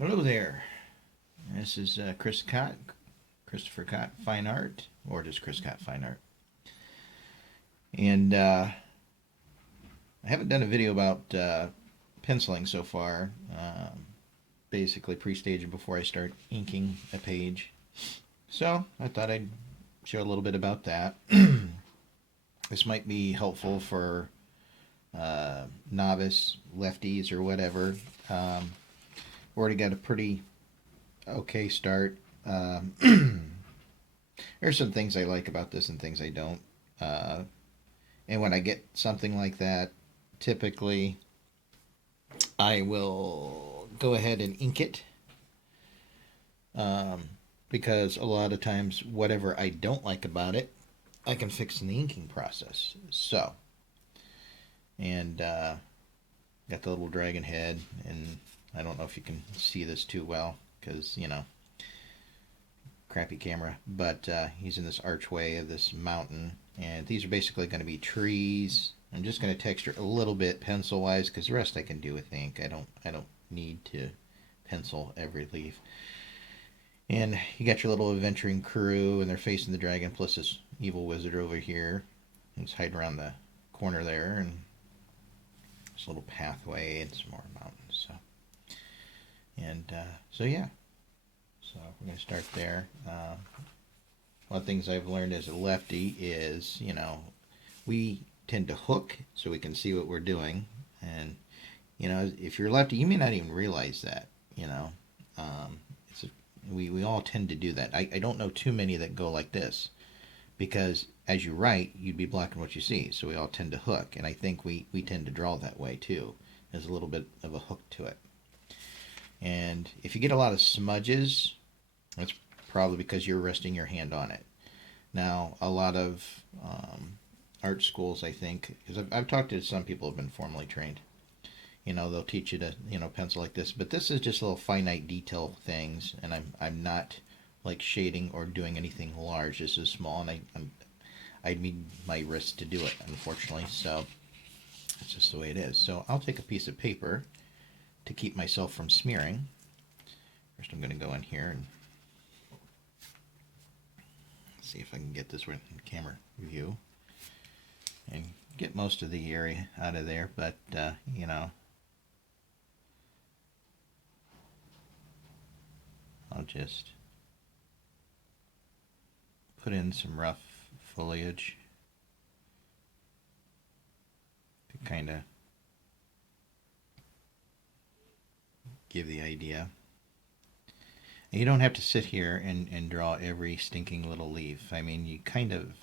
Hello there. This is Christopher Cott Fine Art, or just Chris Cott Fine Art. And I haven't done a video about penciling so far. Basically, pre-staging before I start inking a page. So I thought I'd share a little bit about that. This might be helpful for novice lefties or whatever. Already got a pretty okay start. There's some things I like about this and things I don't. Uh, and when I get something like that, typically I will go ahead and ink it, um, because a lot of times, whatever I don't like about it, I can fix in the inking process. So, and got the little dragon head, and I don't know if you can see this too well because, crappy camera, but he's in this archway of this mountain, and these are basically going to be trees. I'm just going to texture a little bit pencil wise because the rest I can do with ink. I don't need to pencil every leaf. And you got your little adventuring crew, and they're facing the dragon plus this evil wizard over here who's hiding around the corner there, and this little pathway and some more mountains. So yeah, so we're going to start there. One of the things I've learned as a lefty is, we tend to hook so we can see what we're doing. And, if you're lefty, you may not even realize that, it's a, we all tend to do that. I don't know too many that go like this because as you write, you'd be blocking what you see. So we all tend to hook. And I think we tend to draw that way too. There's a little bit of a hook to it. And if you get a lot of smudges, that's probably because you're resting your hand on it. Now, a lot of art schools, I think, because I've talked to some people who have been formally trained, they'll teach you to, pencil like this. But this is just little finite detail things, and I'm not like shading or doing anything large. This is small, and I need my wrist to do it, unfortunately. So it's just the way it is. So I'll take a piece of paper to keep myself from smearing. First, I'm going to go in here and see if I can get this in camera view and get most of the area out of there, but I'll just put in some rough foliage to kind of give the idea. And you don't have to sit here and draw every stinking little leaf. I mean, you kind of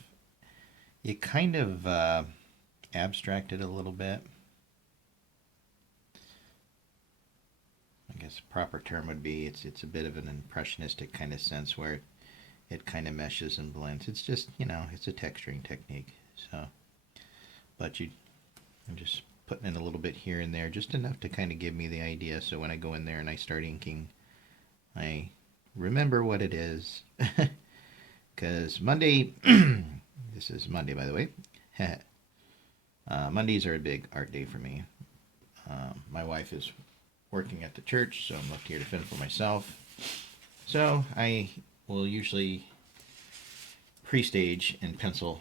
abstract it a little bit. I guess the proper term would be it's a bit of an impressionistic kind of sense where it kind of meshes and blends. It's just, it's a texturing technique. So, but I'm just putting in a little bit here and there, just enough to kind of give me the idea. So when I go in there and I start inking, I remember what it is. Because Monday, this is Monday, by the way. Mondays are a big art day for me. My wife is working at the church, so I'm left here to fend for myself. So I will usually pre-stage and pencil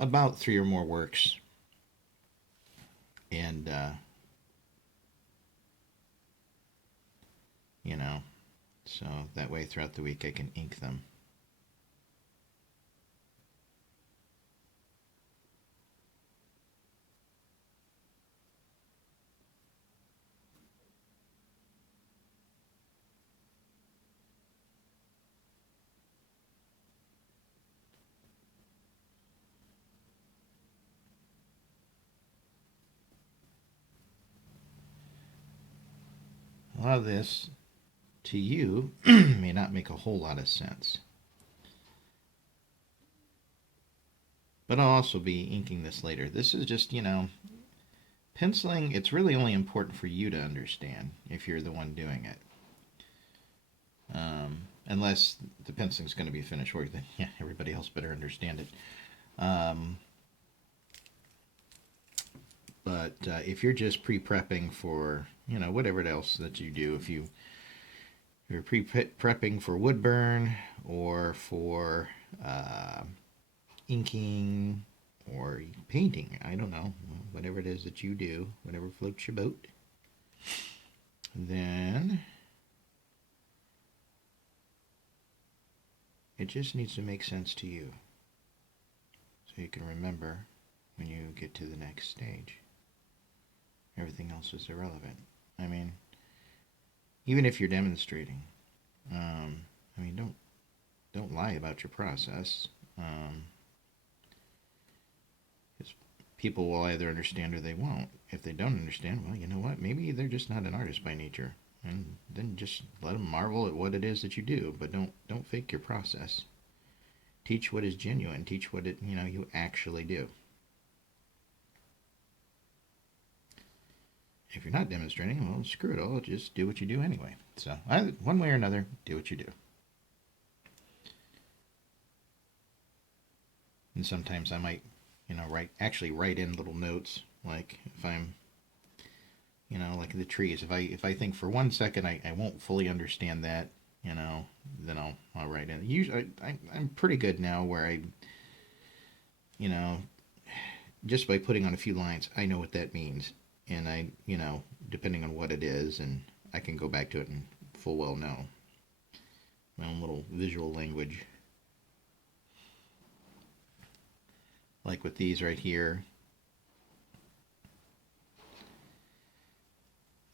about 3 or more works. And, so that way throughout the week I can ink them. A lot of this to you may not make a whole lot of sense. But I'll also be inking this later. This is just, penciling, it's really only important for you to understand if you're the one doing it. Unless the penciling's going to be finished work, then yeah, everybody else better understand it. But if you're just pre-prepping for, whatever else that you do, if you're pre-prepping for wood burn or for uh, inking or painting, I don't know, whatever it is that you do, whatever floats your boat, then it just needs to make sense to you so you can remember when you get to the next stage. Everything else is irrelevant. I mean, even if you're demonstrating, I mean, don't lie about your process. Um, People will either understand or they won't. If they don't understand, well, you know what? Maybe they're just not an artist by nature, and then just let them marvel at what it is that you do. But don't fake your process. Teach what is genuine. Teach what you actually do. If you're not demonstrating, well, screw it all. Just do what you do anyway. So, one way or another, do what you do. And sometimes I might, write in little notes, like if I'm, like the trees. If I think for 1 second I won't fully understand that, then I'll write in. Usually I'm pretty good now where you know, just by putting on a few lines, I know what that means, and depending on what it is, and I can go back to it and full well know my own little visual language. Like with these right here,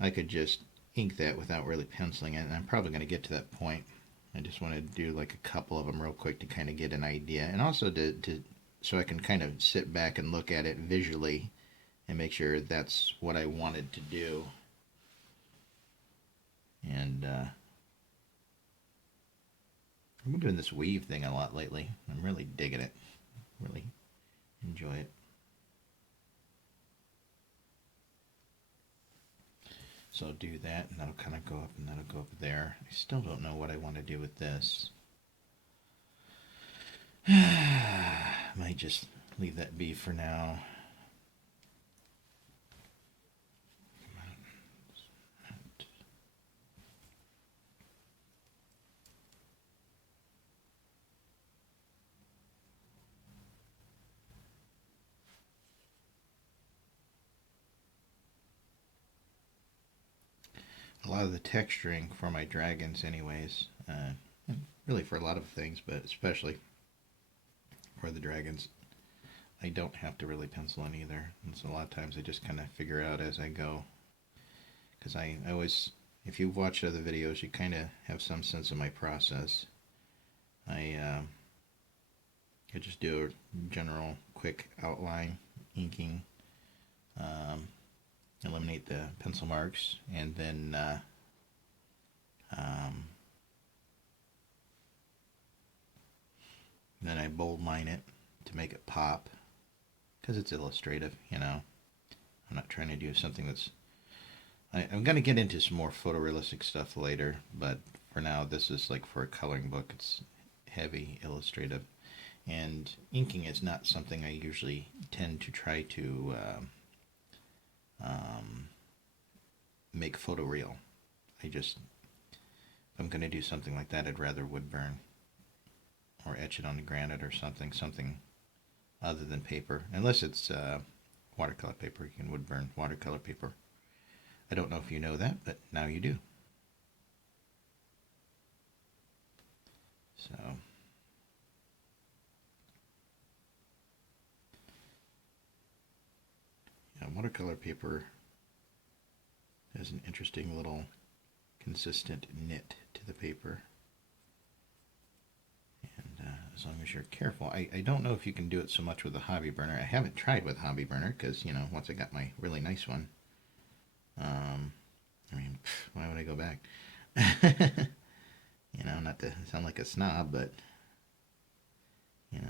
I could just ink that without really penciling it, and I'm probably going to get to that point. I just want to do like a couple of them real quick to kind of get an idea, and also to so I can kind of sit back and look at it visually and make sure that's what I wanted to do. And I've been doing this weave thing a lot lately. I'm really digging it. Really enjoy it. So I'll do that, and that'll kind of go up, and that'll go up there. I still don't know what I want to do with this. Might just leave that be for now. A lot of the texturing for my dragons anyways, really for a lot of things, but especially for the dragons, I don't have to really pencil in either. And so a lot of times I just kind of figure out as I go. Because I always, if you've watched other videos, you kind of have some sense of my process. I just do a general quick outline, inking, eliminate the pencil marks, and then then I bold line it to make it pop, because it's illustrative, I'm not trying to do something that's... I'm going to get into some more photorealistic stuff later, but for now this is like for a coloring book. It's heavy illustrative, and inking is not something I usually tend to try to make photoreal. If I'm going to do something like that, I'd rather wood burn or etch it on the granite or something other than paper. Unless it's watercolor paper, you can wood burn watercolor paper. I don't know if you know that, but now you do. So yeah, watercolor paper has an interesting little consistent knit to the paper. And as long as you're careful, I don't know if you can do it so much with a hobby burner. I haven't tried with hobby burner because, once I got my really nice one, I mean, why would I go back? Not to sound like a snob, but, you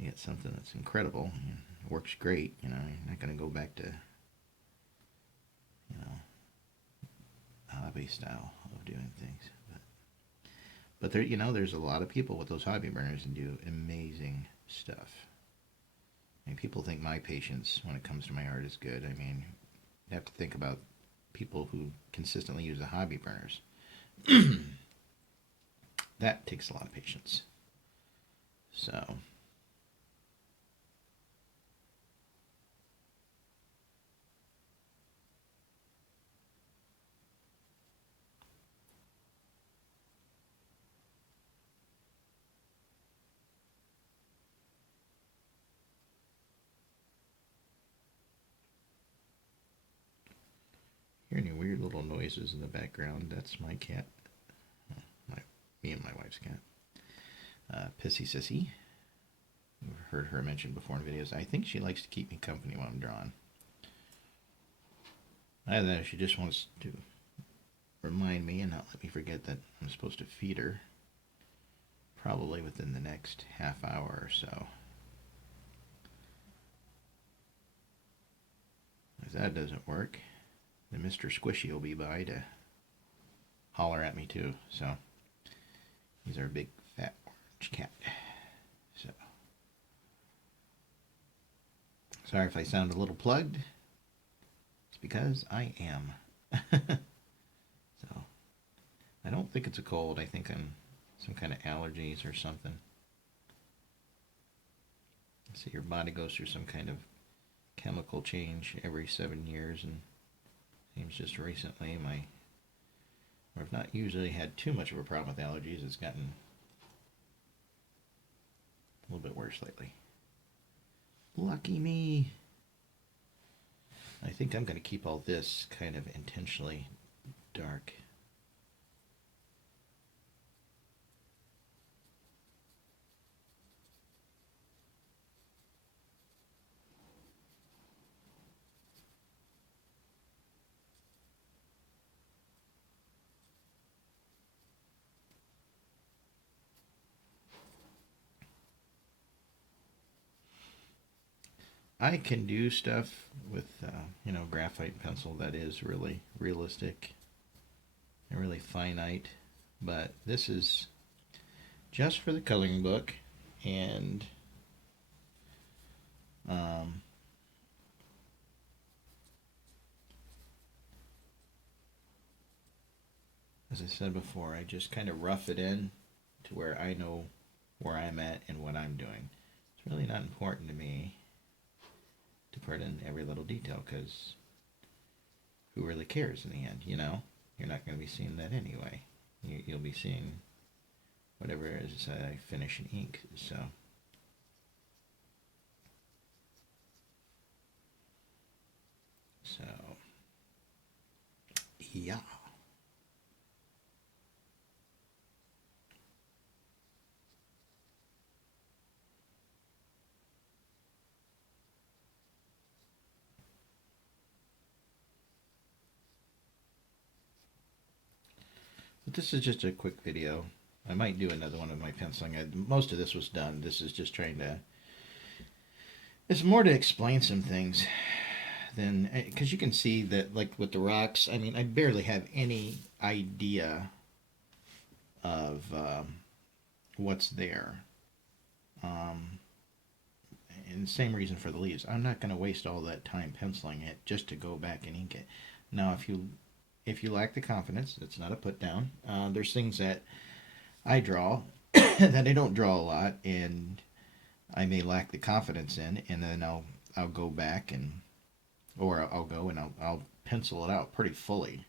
get something that's incredible, it works great, you're not going to go back to, hobby style of doing things. But there's a lot of people with those hobby burners and do amazing stuff. mean, people think my patience when it comes to my art is good. I mean, you have to think about people who consistently use the hobby burners. That takes a lot of patience. So, hear any weird little noises in the background? That's my cat. Me and my wife's cat. Pissy Sissy. You've heard her mentioned before in videos. I think she likes to keep me company while I'm drawing. Either that or she just wants to remind me and not let me forget that I'm supposed to feed her probably within the next half hour or so. If that doesn't work, then Mr. Squishy will be by to holler at me too. So he's our big fat orange cat. So sorry if I sound a little plugged. It's because I am. So I don't think it's a cold. I think I'm some kind of allergies or something. So your body goes through some kind of chemical change every 7 years, and seems just recently I've not usually had too much of a problem with allergies. It's gotten a little bit worse lately. Lucky me. I think I'm going to keep all this kind of intentionally dark. I can do stuff with, graphite pencil that is really realistic and really finite, but this is just for the coloring book, and as I said before, I just kind of rough it in to where I know where I'm at and what I'm doing. It's really not important to me to put in every little detail, because who really cares in the end, you know? You're not going to be seeing that anyway. You'll be seeing whatever it is that I finish in ink. So yeah. But this is just a quick video. I might do another one of my penciling. Most of this was done. This is just trying to... It's more to explain some things than... Because you can see that, like with the rocks, I mean, I barely have any idea of what's there. And the same reason for the leaves. I'm not going to waste all that time penciling it just to go back and ink it. Now, if you lack the confidence, it's not a put down. There's things that I draw that I don't draw a lot, and I may lack the confidence in, and then I'll go back or I'll go and I'll pencil it out pretty fully.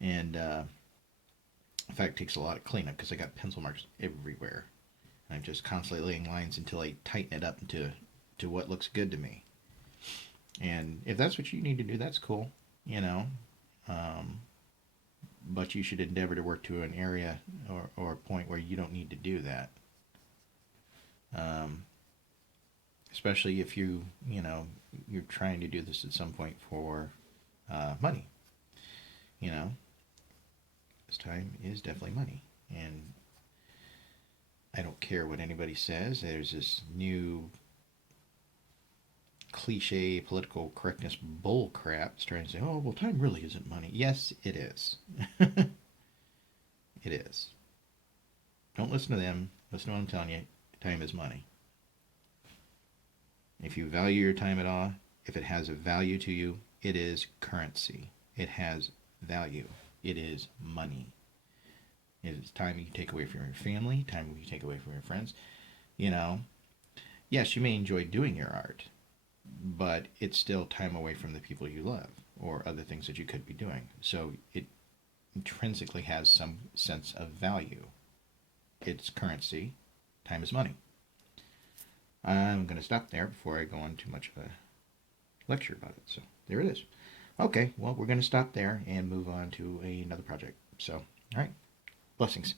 And in fact, it takes a lot of cleanup because I got pencil marks everywhere. And I'm just constantly laying lines until I tighten it up to what looks good to me. And if that's what you need to do, that's cool, you know. But you should endeavor to work to an area or a point where you don't need to do that. Especially if you're trying to do this at some point for money. You know, this time is definitely money. And I don't care what anybody says. There's this new cliche political correctness bull crap. It's trying to say, oh, well, time really isn't money. Yes, it is. It is. Don't listen to them. Listen to what I'm telling you. Time is money. If you value your time at all, if it has a value to you, it is currency. It has value. It is money. It is time you take away from your family, time you take away from your friends. You know, yes, you may enjoy doing your art, but it's still time away from the people you love or other things that you could be doing. So it intrinsically has some sense of value. It's currency. Time is money. I'm going to stop there before I go on too much of a lecture about it. So there it is. Okay, well, we're going to stop there and move on to another project. So, all right, blessings.